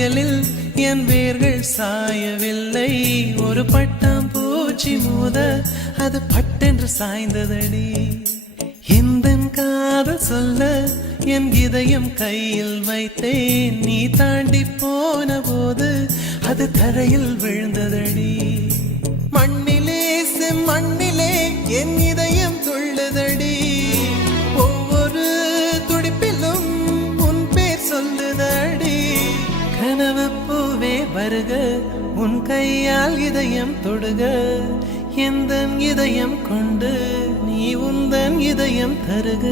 புயலில் என் வேர்கள் சாயவில்லை. ஒரு பட்டாம் பூச்சி மோத அது பட்டென்று சாய்ந்ததடி. எந்தன் காதல் சொல்ல என் இதயம் கையில் வைத்தேன். நீ தாண்டி போன போது அது தரையில் விழுந்ததடி. மண்ணிலே செம்மண்ணிலே என் இதயம் துள்ளுதடி. ஒவ்வொரு துடிப்பிலும் உன் பேர் சொல்லுதடி. கனவு பூவே வருக, உன் கையால் இதயம் தொடுக. எந்தன் இதயம் கொண்டு நீ உந்தன் இதயம் தருக.